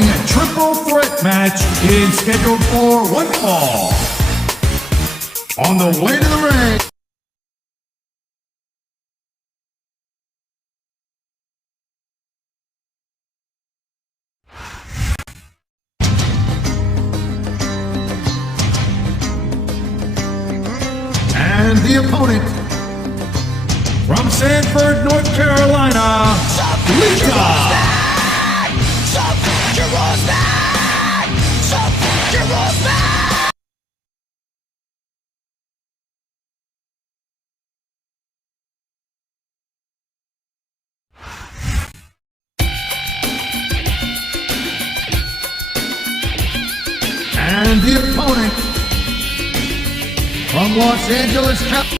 opposing a triple threat match is scheduled for one fall. On the way to the ring. And the opponent, from Sanford, North Carolina, Lita. And the opponent, from Los Angeles, California.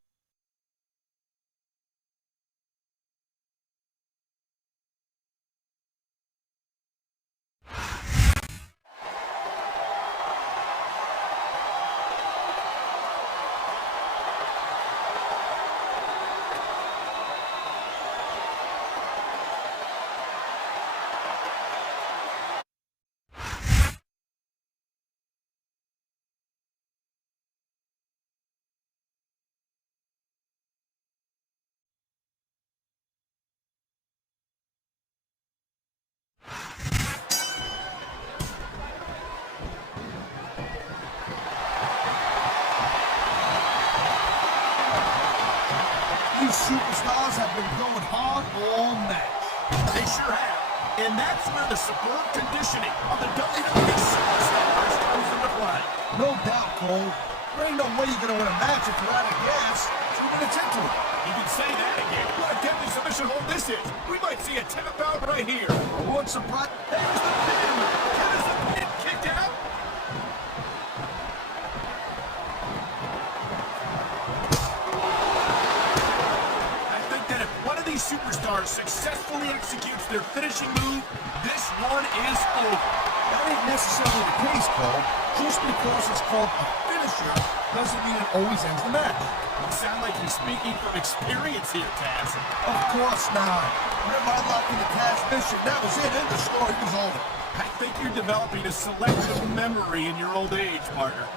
These superstars have been going hard all match. They sure have. And that's where the superb conditioning of the WWE superstars comes into play. No doubt, Cole. There ain't no way you're going to win a match if you're out of gas 2 minutes into it. You can say that again. What a deadly submission hold this is. We might see a tap out right here. What surprise? There's the pin. Has the pin kicked out? Superstars successfully executes their finishing move, this one is over. That ain't necessarily the case, Cole. Just because it's called a finisher doesn't mean it always ends the match. You sound like you're speaking from experience here, Taz. Of course not. With my luck in the Taz mission, that was it, and the story was over. I think you're developing a selective memory in your old age, partner.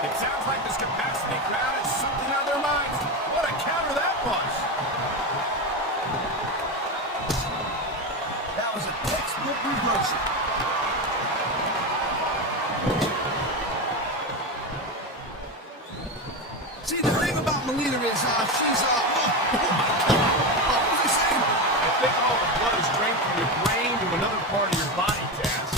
It sounds like this capacity crowd is something on their minds. What a counter that was. That was a textbook reversal. See, the thing about Melina is, she's, what was I saying? I think all the blood is drained from your brain to another part of your body, Taz.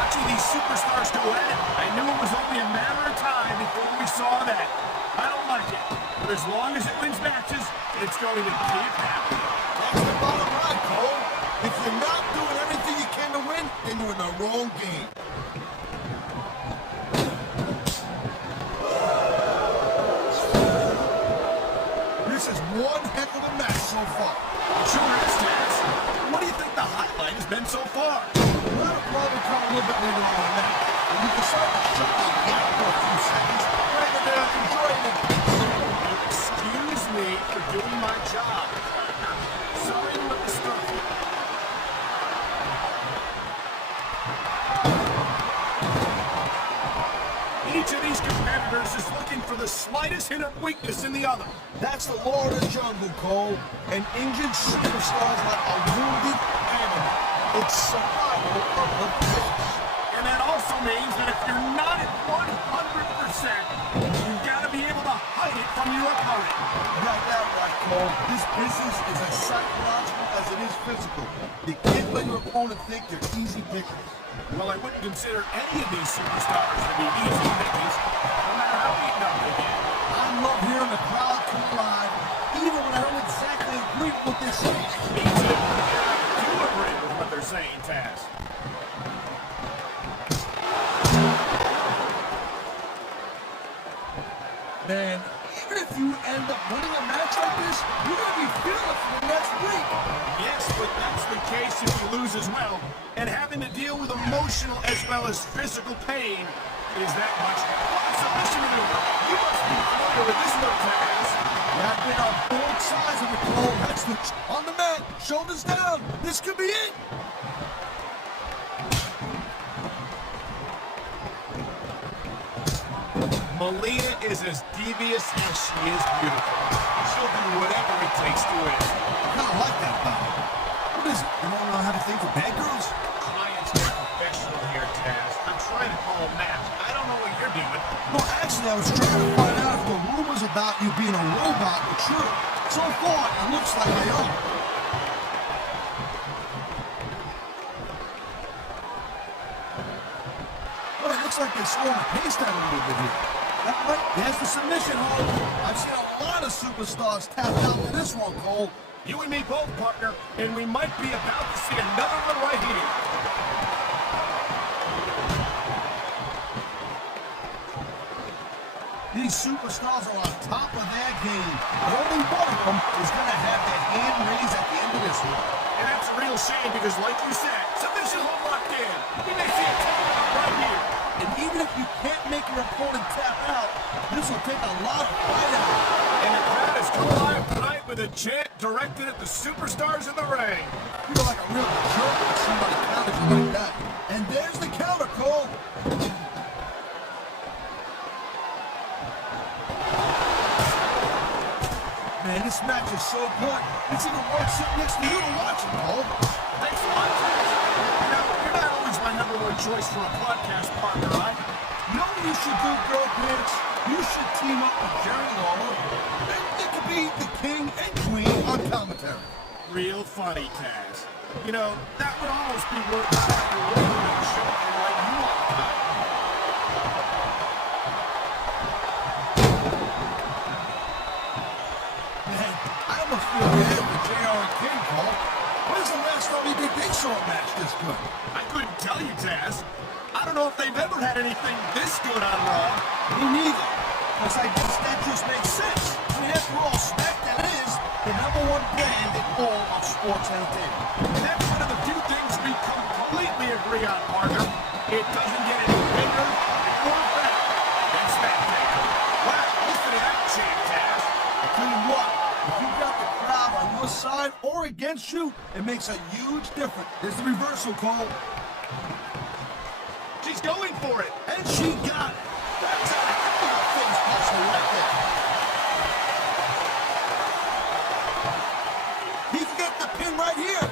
Watching these superstars go at it, I knew it was only a matter of time before we saw that. I don't like it, but as long as it wins matches, it's going to keep happening. That's the bottom line, Cole. If you're not doing everything you can to win, then you're in the wrong game. This is one heck of a match so far. Sure is, Taz. What do you think the highlight has been so far? Well, it'll probably come a little bit later on in the match. And you can start to shut the gap for a few seconds. Right there, enjoy the Excuse me for doing my job. Sorry to disturb you. Each of these competitors is looking for the slightest hint of weakness in the other. That's the law of the jungle, Cole. And injured superstars like a wounded animal. It's survival of the fittest. And that also means that if you're not at 100%, you've got to be able to hide it from your opponent. You got that right, Cole. This business is as psychological as it is physical. You can't let your opponent think you're easy pickers. Well, I wouldn't consider any of these superstars to be easy pickings, no matter how beaten up they get. I love hearing the crowd come alive, even when I don't exactly agree with what they're saying. Me too. I do agree with what they're saying, Taz. Man, even if you end up winning a match like this, you're going to be feeling it for the next week. Yes, but that's the case if you lose as well. And having to deal with emotional as well as physical pain is that much. What a submission maneuver. You must be familiar with this move, Taz. Wrapping on both sides of the Cole. That's the on the mat. Shoulders down. This could be it. Melina is as devious as she is beautiful. She'll do whatever it takes to win. I kind of like that about her. What is it? You don't know how to think for bad girls? Client's not professional here, Taz. I'm trying to call a match. I don't know what you're doing. No, actually, I was trying to find out if the rumors about you being a robot were true. So far, it looks like they are. But it looks like they're slowing the pace down a little bit here. That right, there's the submission hold. I've seen a lot of superstars tap out to this one, Cole. You and me both, partner, and we might be about to see another one right here. These superstars are on top of their game. Only one of them is going to have their hand raised at the end of this one. And that's a real shame because, like you said, submission hold locked in. You may see it taken out right here. And even if you can't make your opponent tap out, this will take a lot of fight out. And the crowd is come alive tonight with a chant directed at the superstars in the ring. You feel like a real jerk when somebody counters you like that. And there's the counter, Cole. Man, this match is so good. It's even worth sitting next to you to watch it, Cole. Thanks a lot, Taz. You're not always my number one choice for a podcast partner, right? You know what you should do, girl pants? You should team up with Jerry Lawler. Then you could be the king and queen on commentary. Real funny, Taz. You know, that would almost be worth it after working on the show and like you all the time. Man, I almost feel bad for JR and King, Cole. When's the last time you did they saw a match this good? I couldn't tell you, Taz. I don't know if they've ever had anything this good on Raw. Me neither. Because I guess that just makes sense. I mean, after all, SmackDown is the #1 brand in all of sports entertainment. And that's one of the few things we completely agree on, partner. It doesn't get any bigger and more better than SmackDown. Wow, listen to that chant, Taz. I tell you what, if you've got the crowd on your side or against you, it makes a huge difference. There's the reversal, Cole. She's going for it. And she got it. That's how things hustle right there. He can get the pin right here.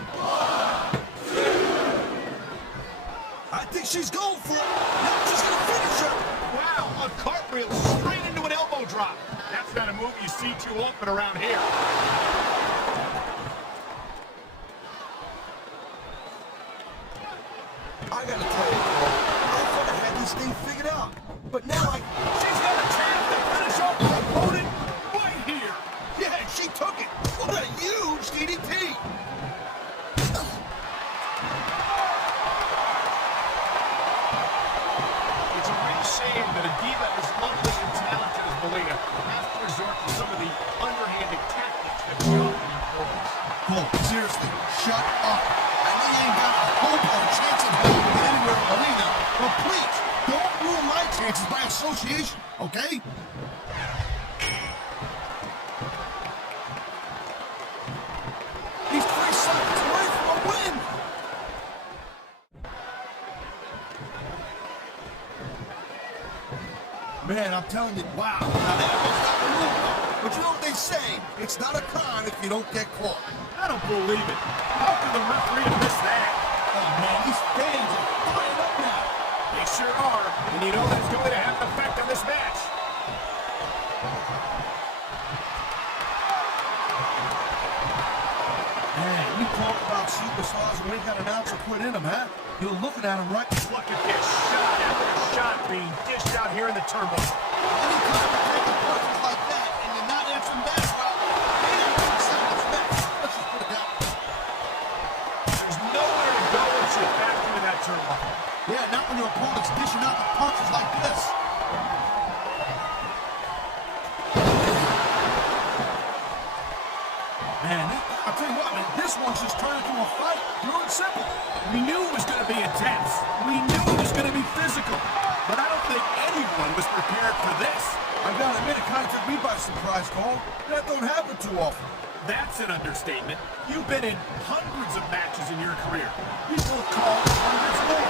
I think she's going for it. Now she's going to finish her. Wow, a cartwheel straight into an elbow drop. That's not a move you see too often around here. I got to tell you, Cole, I thought I had this thing figured out. But now She's got a chance to finish off her opponent right here. yeah, she took it. What a huge DDT. It's a real shame that a diva as lovely and talented as Melina has to resort to some of the underhanded tactics that she often employs. Cole, seriously, shut up. I know you ain't got a hope or a chance of hell anywhere in Melina, but please, don't ruin my chances by association, okay? He's 3 seconds away from a win. Man, I'm telling you, wow. Now that was not the move. But you know what they say? It's not a crime if you don't get caught. I don't believe it. How could the referee have missed that? Oh, man, these fans are fired up now. They sure are, and you know that's going to have an effect on this match. Man, we talk about superstars who ain't got an ounce of quit in them, huh? You're looking at them right. Look at this shot after shot being dished out here in the turmoil. Anytime you take a punches like that and you're not answering back, well, maybe it's something's next. Let's just put it down. There's nowhere to go once you're back into that turmoil. Yeah, not when your opponent's dishing out the punches like this. Man, I'll tell you what, man, this one's just turned into a fight. Pure and simple. We knew it was going to be intense. We knew it was going to be physical. But I don't think anyone was prepared for this. I I gotta admit, it kind of took me by surprise, Cole. That don't happen too often. That's an understatement. You've been in hundreds of matches in your career. People call hundreds more.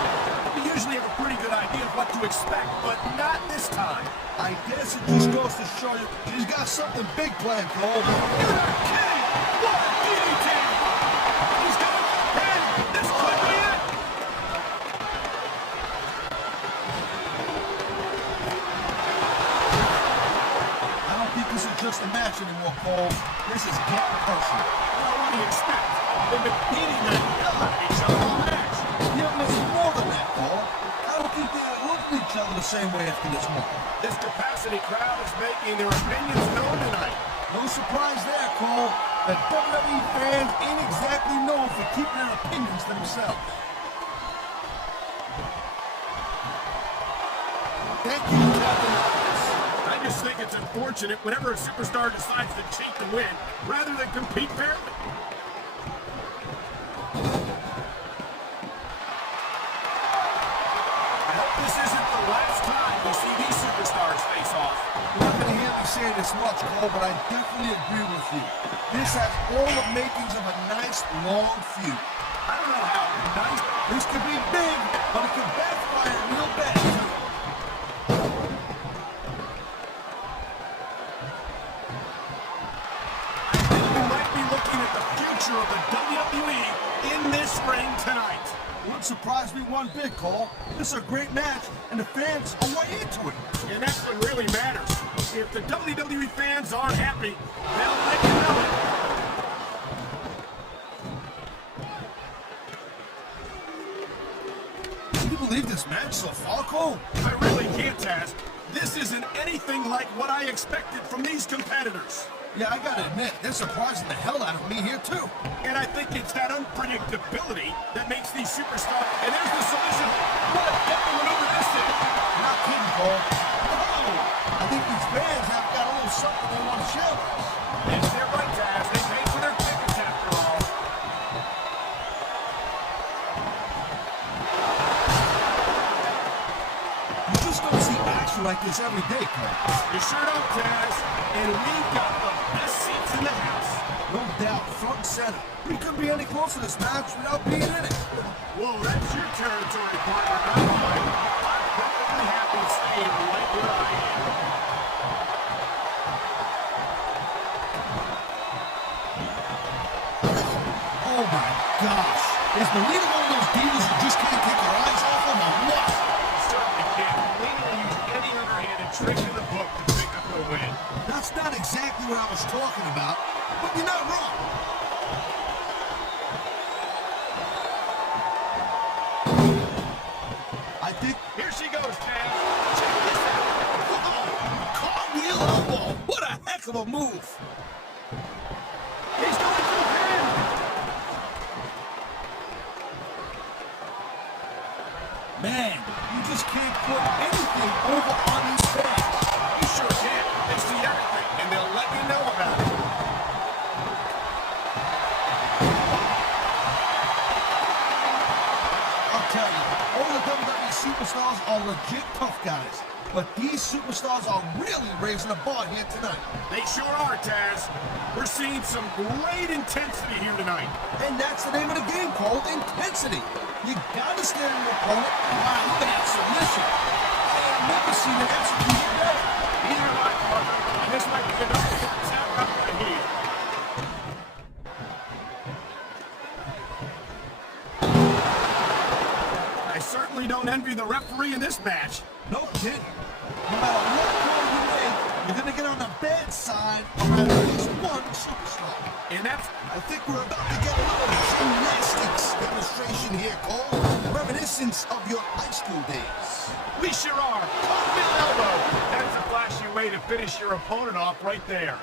You usually have a pretty good idea of what to expect, but not this time. I guess it just goes to show you he's got something big planned, Cole. You're not kidding! What a DDT! He's got a pin! This could be it! I don't think this is just a match anymore, Cole. This is getting personal. Well, what do you expect? They've been beating the hell out of each other all match. Yeah, but it's more than that, Cole. I don't think they look at each other the same way after this moment. This capacity crowd is making their opinions known tonight. No surprise there, Cole. The WWE fans ain't exactly known for keeping their opinions to themselves. Thank you, Captain Obvious. I just think it's unfortunate whenever a superstar decides to cheat to win rather than compete fairly. I hope this isn't the last time we see these superstars face off. You're not going to hear me say this much, Cole, but I definitely agree with you. This has all the makings of a nice, long feud. I don't know how nice. This could be big, but it could backfire real bad. I think we might be looking at the future of the WWE in this ring tonight. Wouldn't surprise me one bit, Cole. This is a great match, and the fans are way into it. And that's what really matters. If the WWE fans aren't happy, they'll let you know it. Can you believe this match so far, Cole? I really can't, Taz. This isn't anything like what I expected from these competitors. Yeah, I gotta admit, they're surprising the hell out of me here, too. And I think it's that unpredictability that makes these superstars. And there's the solution. What a heavy maneuver this is. Not kidding, Cole. Oh, I think these fans have got a little something they want to share with us. Yes, they're right, Taz. They paid for their tickets after all. You just don't see action like this every day, Cole. You sure don't, Taz. And we've got the best seats in the house. No doubt, front and center. We couldn't be any closer to this match without being in it. Whoa, that's your territory, partner, not mine. I'm perfectly happy staying right where I am. Oh my gosh. Is Melina one of those divas who just can't take her eyes off him or what? Certainly can't. Melina used any underhanded trick in the book to pick up the win. That's not exactly what I was talking about, but you're not wrong. I think... Here she goes, Taz. Check this out. Cartwheel elbow. What a heck of a move. He's going to pin. Man, you just can't put anything over on these fans. You sure can. They see everything, and they'll let you know about it. I'll tell you, all the WWE superstars are legit tough guys. But these superstars are really raising the bar here tonight. They sure are, Taz. We're seeing some great intensity here tonight. And that's the name of the game, Cole, intensity. You gotta stand your opponent. Wow, look at that submission. I have never seen it executed better. Either my partner, and this might be enough to get this out right here. I certainly don't envy the referee in this match. No kidding. No matter what call you make, you're gonna get on the bad side of at least one superstar. And that's... I think we're about to get a little gymnastics demonstration here, Cole. Reminiscence of your high school days. We sure are. Cartwheel elbow. That's a flashy way to finish your opponent off right there.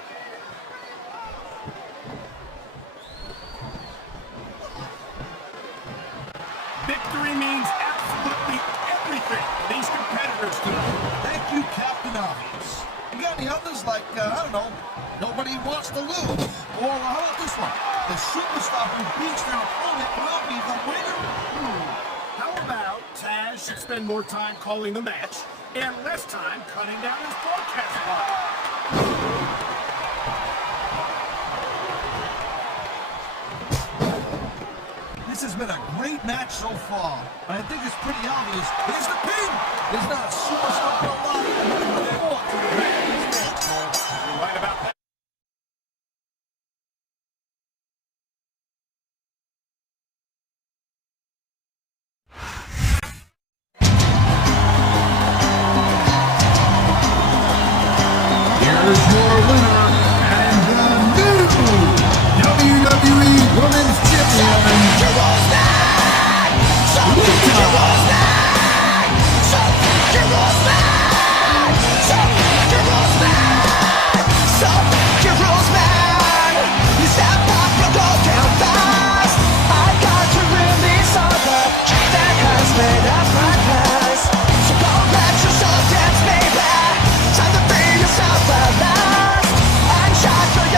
Victory means absolutely everything to these competitors tonight. Thank you, Captain Obvious. You got any others like, I don't know, nobody wants to lose? Or how about this one? The superstar who beats their opponent will be the winner? How about Taz should spend more time calling the match, and less time cutting down his broadcast clock. This has been a great match so far. I think it's pretty obvious. Here's the pin. There's not a superstar alive who can afford to win this match, Cole. You're right about that.